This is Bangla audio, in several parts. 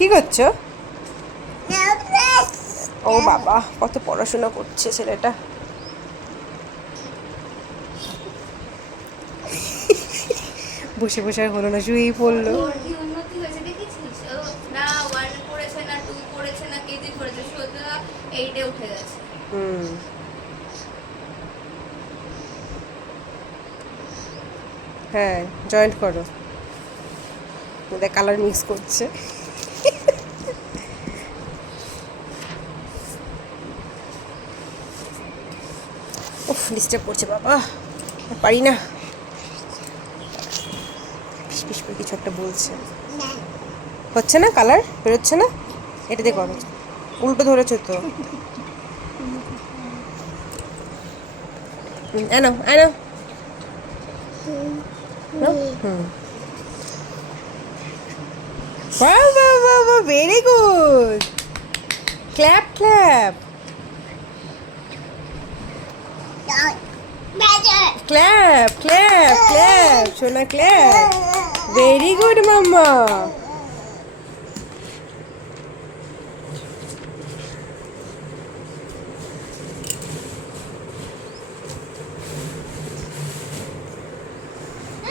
কি করছো? ও বাবা, কত পড়াশোনা করছে ছেলেটা। বসে বসে আর হলো না, শুয়েই পড়লো। ওর কি উন্নতি হয়েছে দেখেছিস? ও না 1 পড়েছে না 2 পড়েছে না কেজি পড়েছে, সোজা 8 এ উঠে গেছে। হুম। হ্যাঁ, জয়েন্ট করো। দেখ কালার মিক্স করছে। উফ, ডিস্টার্ব করছে বাবা, আর পারি না। পিস পিস করে কিছু একটা বলছে। হচ্ছে না, কালার বেরোচ্ছে না, এটা দিয়ে করো। উল্টো ধরেছো তো। এনো এনো। হুম। বাহ বাহ বাহ বাহ, very good. Clap clap clap clap clap, সোনা ক্ল্যাপ। ভেরি গুড মাম্মা।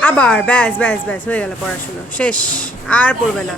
আবার ব্যাস ব্যাস ব্যাস, হয়ে গেল পড়াশোনা শেষ, আর পড়বে না।